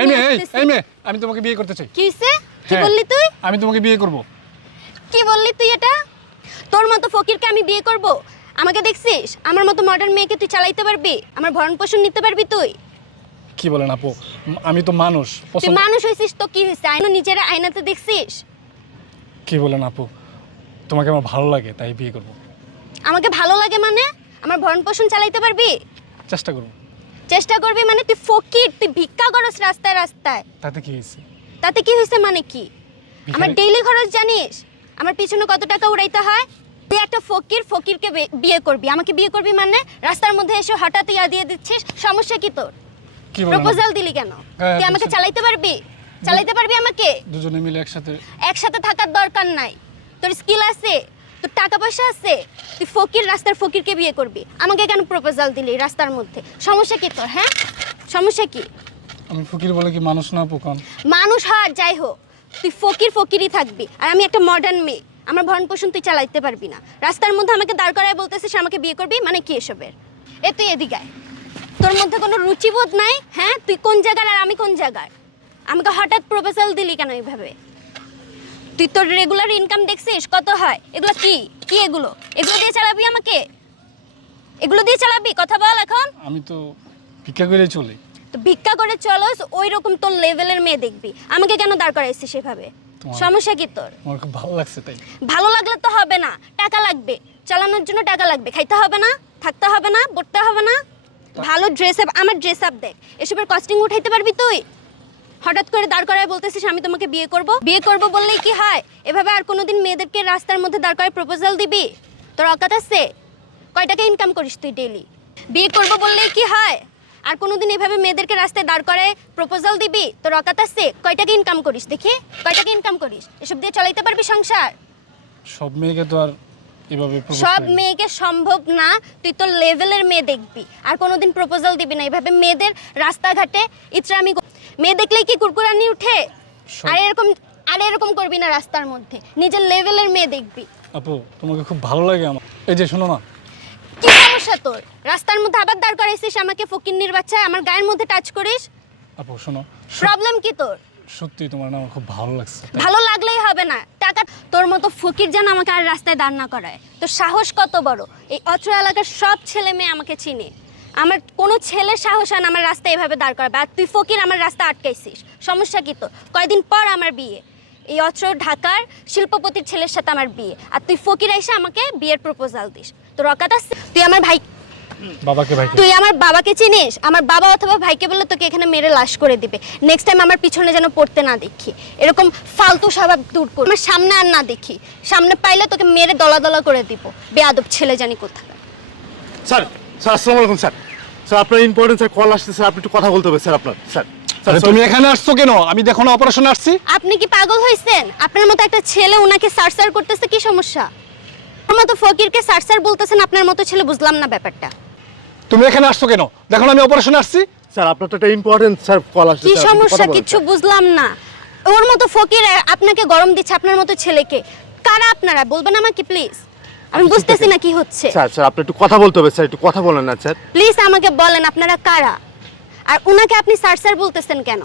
এই মেয়ে আমি তোমাকে বিয়ে করতে চাই। কি হইছে? কি বললি তুই? আমি তোমাকে বিয়ে করব। কি বললি তুই এটা? তোর মতো ফকিরকে আমি বিয়ে করব? আমাকে দেখছিস? আমার মতো মডার্ন মেয়েকে তুই চালাইতে পারবি? আমার ভরণ পোষণ নিতে পারবি তুই? কি বলেন আপু, আমি তো মানুষ। তুই মানুষ হইছিস তো কি হইছে? নিজের আয়নাতে দেখছিস? কি বলেন আপু, তোমাকে আমার ভালো লাগে তাই বিয়ে করব। আমাকে ভালো লাগে মানে? আমার ভরণ পোষণ চালাইতে পারবি? চেষ্টা করব। চেষ্টা করবি মানে? তুই ফকির, তুই ভিক্ষা করস রাস্তায় রাস্তায়। তাতে কি হয়েছে? তাতে কি হয়েছে মানে কি? আমার ডেইলি খরচ জানিস? আমার পিছনে কত টাকা উড়াইতে হয়? তুই একটা ফকিরকে বিয়ে করবি, আমাকে বিয়ে করবি মানে? রাস্তার মধ্যে এসে হঠাৎ ইয়া দিয়ে দিচ্ছিস, সমস্যা কি তোর? কি বলেন? প্রপোজাল দিলি কেন? তুই আমাকে চালাইতে পারবি? চালাইতে পারবি আমাকে? দুজনে মিলে একসাথে থাকার দরকার নাই। তোর স্কিল আছে, তোর টাকা পয়সা আছে, তুই রাস্তার ফকিরকে বিয়ে করবি। আমাকে কেন প্রপোজাল দিলি রাস্তার মধ্যে? সমস্যা কি তোর? হ্যাঁ, সমস্যা কি? আমি ফকির বলে কি মানুষ না আপু? কোন মানুষ আর যাই হোক, তুই ফকিরই থাকবি। আর আমি একটা মডার্ন মেয়ে, আমার ভরণ পোষণ তুই চালাইতে পারবি না। রাস্তার মধ্যে আমাকে দাঁড় করায় বলতেছিস আমাকে বিয়ে করবি, মানে কি এসবের? তুই এদিকে আয়। তোর মধ্যে কোনো রুচিবোধ নাই? হ্যাঁ, তুই কোন জায়গার আর আমি কোন জায়গার? আমাকে হঠাৎ প্রপোজাল দিলি কেন এইভাবে? তুই তোর রেগুলার ইনকাম দেখছিস কত হয়? এগুলো কি কি এগুলো দিয়ে চালাবি আমাকে? এগুলো দিয়ে চালাবি? কথা বল এখন। আমি তো ভিক্ষা করে চলি। তো ভিক্ষা করে চলস, ওই রকম তোর লেভেলের মেয়ে দেখবি। আমাকে কেন দাঁড় করাইছিস সেভাবে? সমস্যা কি তোর? আমার খুব ভালো লাগছে তাই। ভালো লাগলে তো হবে না, টাকা লাগবে, চালানোর জন্য টাকা লাগবে, খাইতে হবে না, থাকতে হবে না, পড়তে হবে না। ভালো ড্রেস আপ, আমার ড্রেস আপ দেখ, এসবের কস্টিং উঠাইতে পারবি তুই? হঠাৎ করে দাঁড় করায় বলতেছিস আমি তোমাকে বিয়ে করব বললেই কি হয়? এভাবে আর কোনোদিন মেয়েদেরকে রাস্তার মধ্যে দাঁড় করায় প্রপোজাল দিবি? তোর অকাত আছে? কয় টাকা ইনকাম করিস তুই ডেইলি? বিয়ে করব বললেই কি হয়? আর কোনোদিন এভাবে মেয়েদেরকে রাস্তায় দাঁড় করায় প্রপোজাল দিবি? তোর অকাত আছে? কয় টাকা ইনকাম করিস দেখি? কয় টাকা ইনকাম করিস? এসব দিয়ে চালাইতে পারবি সংসার? সব মেয়েকে তো আর এভাবে সব মেয়েকে সম্ভব না। তুই তোর লেভেলের মেয়ে দেখবি, আর কোনোদিন প্রপোজাল দিবি না। এভাবে মেয়েদের রাস্তাঘাটে ইচ্ছামি মেয়ে দেখলেই কি কুরকুরানি উঠে? আর এরকম করবি না রাস্তার মধ্যে। নিজের লেভেলের মেয়ে দেখবি। আপু তোমাকে খুব ভালো লাগে আমার। এই যে শোনো না, কি সমস্যা তোর? রাস্তার মধ্যে আবার দাঁড় করাইছিস আমাকে, ফকিন্নির বাচ্চা, আমার গায়ের মধ্যে টাচ করিস। আপু শোনো, প্রবলেম কি তোর? সত্যি তোমার না আমার খুব ভালো লাগছে। ভালো লাগলেই হবে না, টাকা। তোর মতো ফকির যেন আমাকে আর রাস্তায় দাঁড় না করায়। তোর সাহস কত বড়? এই অত্র এলাকার সব ছেলে মেয়ে আমাকে চিনে। আমার কোনো ছেলের সাহস হয় না আমার রাস্তায় এভাবে দাঁড় করাবে। আর তুই ফকির আমার রাস্তা আটকাইছিস, সমস্যা কি তোর? কয়দিন পর আমার বিয়ে, এই অত্র ঢাকার শিল্পপতির ছেলের সাথে আমার বিয়ে, আর তুই ফকির এসে আমাকে বিয়ের প্রপোজাল দিস। তোর অকাত আছে? তুই আমার বাবাকে চিনিস? আমার বাবা অথবা ভাইকে বললে তোকে এখানে মেরে লাশ করে দিবে। নেক্সট টাইম আমার পিছনে যেন পড়তে না দেখি, এরকম ফালতু স্বভাব দূর কর। আমার সামনে আর না দেখি, সামনে পাইলে তোকে মেরে দলা করে দিব। বেয়াদব ছেলে জানি কোথাকার। স্যার আসসালামু আলাইকুম স্যার। স্যার আপনার ইম্পর্টেন্ট স্যার কল আসছে স্যার, আপনি একটু কথা বলতে হবে স্যার আপনার। স্যার তুমি এখানে আসছো কেন? আমি দেখো না অপারেশন আসছি। আপনি কি পাগল হইছেন? আপনার মতো একটা ছেলে উনাকে সার্সার করতেছে, কি সমস্যা? আমার মতো ফকিরকে সার্সার বলতেছেন, আপনার মতো ছেলে, বুঝলাম না ব্যাপারটা। তুমি এখানে আসছো কেন? দেখো না আমি অপারেশন আসছি। স্যার আপনার তো একটা ইম্পর্টেন্ট স্যার কল আসছে। কি সমস্যা? কিছু বুঝলাম না। ওর মতো ফকির আপনাকে গরম দিচ্ছে, আপনার মতো ছেলেকে। কারা আপনারা বলবেন আমাকে প্লিজ? আমি বুঝতেছি না কি হচ্ছে। স্যার আপনি একটু কথা বলতে হবে স্যার, একটু কথা বলেন না স্যার প্লিজ। আমাকে বলেন আপনারা কারা, আর উনাকে আপনি স্যার বলতেছেন কেন?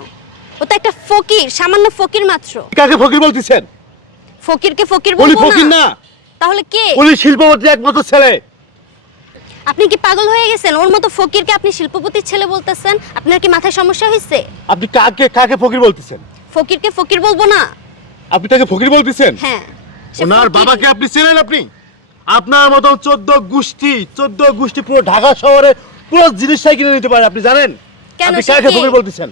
ও তো একটা ফকির, সামান্য ফকির মাত্র। কাকে ফকির বলতেছেন? ফকিরকে ফকির বলবো না? তাহলে কে? উনি শিল্পপতি একমাত্র ছেলে। আপনি কি পাগল হয়ে গেছেন? ওর মতো ফকিরকে আপনি শিল্পপতির ছেলে বলতেছেন? আপনার কি মাথায় সমস্যা হয়েছে? আপনি কাকে ফকির বলতেছেন? ফকিরকে ফকির বলবো না? আপনি তাকে ফকির বলতেছেন? হ্যাঁ। ওনার বাবাকে আপনি চেনেন? আপনি আপনার মতো 14 গোষ্ঠী পুরো ঢাকা শহরে পুরো জিনিসটাই কিনে নিতে পারে, আপনি জানেন? আপনি কাকে ফকির বলতেছেন?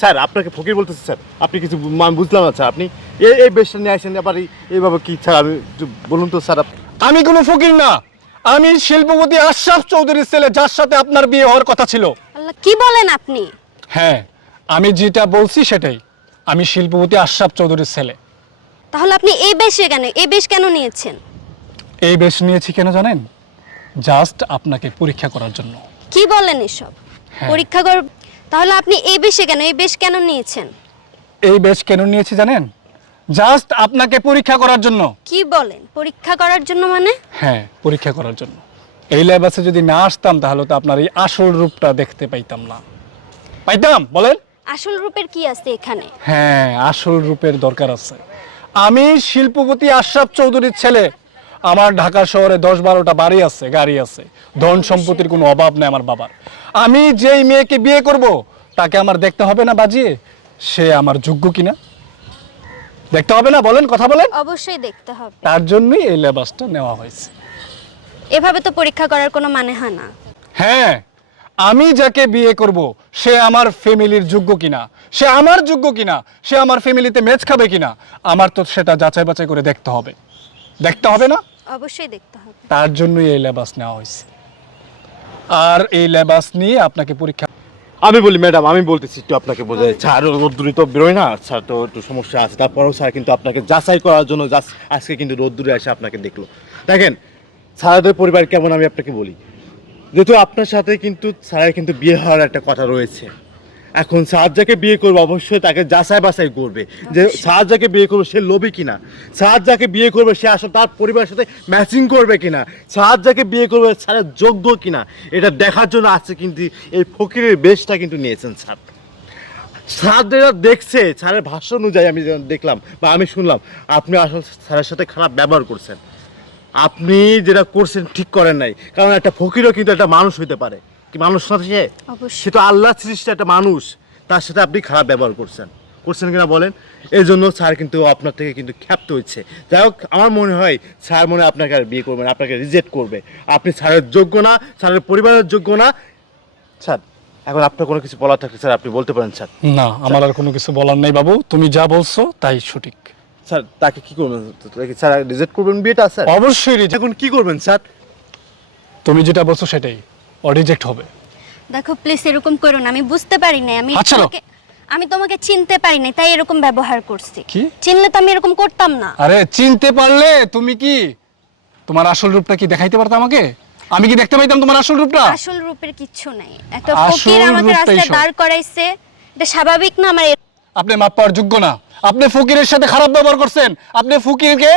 স্যার আপনাকে ফকির বলতেছে স্যার, আপনি কিছু বুঝলাম না স্যার। আপনি এই বেশটা নিয়ে আসেন আবার এইভাবে কি স্যার? আমি বলুন তো স্যার। আমি কোনো ফকির না, আমি শিল্পপতি আশরাফ চৌধুরীর ছেলে, যার সাথে আপনার বিয়ে হওয়ার কথা ছিল। আল্লাহ, কি বলেন আপনি? হ্যাঁ, আমি যেটা বলছি সেটাই। আমি শিল্পপতি আশরাফ চৌধুরীর ছেলে। তাহলে আপনি এই বেশ কেন নিয়েছেন? এই বেশ নিয়েছি কেন জানেন? জাস্ট আপনাকে পরীক্ষা করার জন্য। কি বলেন এসব? পরীক্ষা কর? তাহলে আপনি এই বেশ কেন নিয়েছেন? এই বেশ কেন নিয়েছি জানেন? জাস্ট আপনাকে পরীক্ষা করার জন্য। কি বলেন পরীক্ষা করার জন্য? মানে? হ্যাঁ, পরীক্ষা করার জন্য। এই লেবাসে যদি না আসতাম তাহলে তো আপনার এই আসল রূপটা দেখতে পাইতাম না। পাইতাম? বলেন। আসল রূপের কি আছে এখানে? হ্যাঁ, আসল রূপের দরকার আছে। আমি শিল্পপতি আশরাফ চৌধুরীর ছেলে। আমার ঢাকা শহরে 10-12টা বাড়ি আছে, গাড়ি আছে, ধন সম্পত্তির কোনো অভাব নেই আমার বাবার। আমি যেই মেয়েকে বিয়ে করব তাকে আমার দেখতে হবে না বাজিয়ে সে আমার যোগ্য কিনা? দেখতে হবে না? বলেন, কথা বলেন। অবশ্যই দেখতে হবে। তার জন্যই এই লেবাসটা নেওয়া হয়েছে। এভাবে তো পরীক্ষা করার কোনো মানে হয় না। হ্যাঁ, আমি যাকে বিয়ে করব সে আমার ফ্যামিলির যোগ্য কিনা, সে আমার যোগ্য কিনা, সে আমার ফ্যামিলিতে ম্যাচ খাবে কিনা, আমার তো সেটা যাচাই বাছাই করে দেখতে হবে। দেখতে হবে না? অবশ্যই দেখতে হবে। তার জন্যই এই লেবাস নেওয়া হয়েছে। আর এই লেবাস নিয়ে আপনাকে পরীক্ষা। আমি বলি ম্যাডাম, আমি বলতেছি একটু আপনাকে বোঝাই। স্যার রোদ্দুরি তো বেরোয় না, স্যার তো একটু সমস্যা আছে। তারপরেও স্যার কিন্তু আপনাকে যাচাই করার জন্য আজকে কিন্তু রোদ্দুরে এসে আপনাকে দেখলো। দেখেন স্যারদের পরিবার কেমন আমি আপনাকে বলি। যেহেতু আপনার সাথে কিন্তু স্যারের কিন্তু বিয়ে হওয়ার একটা কথা রয়েছে, এখন স্যার যাকে বিয়ে করবে অবশ্যই তাকে যাচাই বাছাই করবে যে স্যার যাকে বিয়ে করবে সে লোভী কিনা, স্যার যাকে বিয়ে করবে সে আসলে তার পরিবারের সাথে ম্যাচিং করবে কিনা, স্যার যাকে বিয়ে করবে স্যারের যোগ্য কিনা, এটা দেখার জন্য আছে কিন্তু এই ফকিরের বেশটা কিন্তু নিয়েছেন স্যার। স্যার যেটা দেখছে, স্যারের ভাষ্য অনুযায়ী আমি যেটা দেখলাম বা আমি শুনলাম, আপনি আসলে স্যারের সাথে খারাপ ব্যবহার করছেন। আপনি যেটা করছেন ঠিক করেন নাই, কারণ একটা ফকিরও কিন্তু একটা মানুষ হইতে পারে। কি মানুষ না সে? অবশ্যই। সে তো আল্লাহ সৃষ্ট একটা মানুষ, তার সাথে আপনি খারাপ ব্যবহার করছেন কিনা বলেন? এই জন্য স্যার কিন্তু আপনার থেকে কিন্তু ক্ষাপ্ত হচ্ছে। যাই হোক, আমার মনে হয় স্যার মনে হয় আপনাকে আর বিয়ে করবেন, আপনাকে রিজেক্ট করবে। আপনি স্যারের যোগ্য না, স্যারের পরিবারের যোগ্য না। স্যার এখন আপনার কোনো কিছু বলার থাকলে স্যার আপনি বলতে পারেন। স্যার না, আমার আর কোনো কিছু বলার নেই বাবু, তুমি যা বলছো তাই সঠিক। স্যার তাকে কি করবেন? স্যার রিজেক্ট করবেন বিয়েটা? স্যার অবশ্যই reject। এখন কি করবেন স্যার? তুমি যেটা বলছো সেটাই, ও রিজেক্ট হবে। দেখো প্লিজ এরকম করো না, আমি বুঝতে পারি নাই, আচ্ছা, আমি তোমাকে চিনতে পারি নাই, তাই এরকম ব্যবহার করছি। কি? চিনলে তো আমি এরকম করতাম না। আরে চিনতে পারলে তুমি কি তোমার আসল রূপটা কি দেখাইতে পারতে আমাকে? আমি কি দেখতে পাইতাম তোমার আসল রূপটা? আসল রূপের কিচ্ছু নাই। একটা আসল ফকির আমাকে রূপটাই রাস্তায় সব। দাঁড় করাইছে, এটা স্বাভাবিক না? আমার আপনি মাপ পাওয়ার যোগ্য না। আপনি ফকিরের সাথে খারাপ ব্যবহার করছেন। আপনি ফকিরকে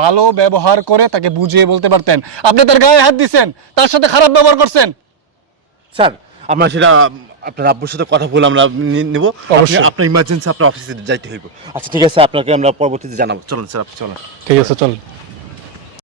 ভালো ব্যবহার করে তাকে বুঝিয়ে বলতে পারতেন। আপনি তার গায়ে হাত দিছেন, তার সাথে খারাপ ব্যবহার করছেন। স্যার আমরা সেটা আপনার আব্বুর সাথে কথা বলে আমরা নেব। অবশ্যই। আপনার ইমার্জেন্সি আপনার অফিসে যাইতে হইব। আচ্ছা ঠিক আছে, আপনাকে আমরা পরবর্তীতে জানাবো। চলুন স্যার, আপনি চলুন। ঠিক আছে, চল।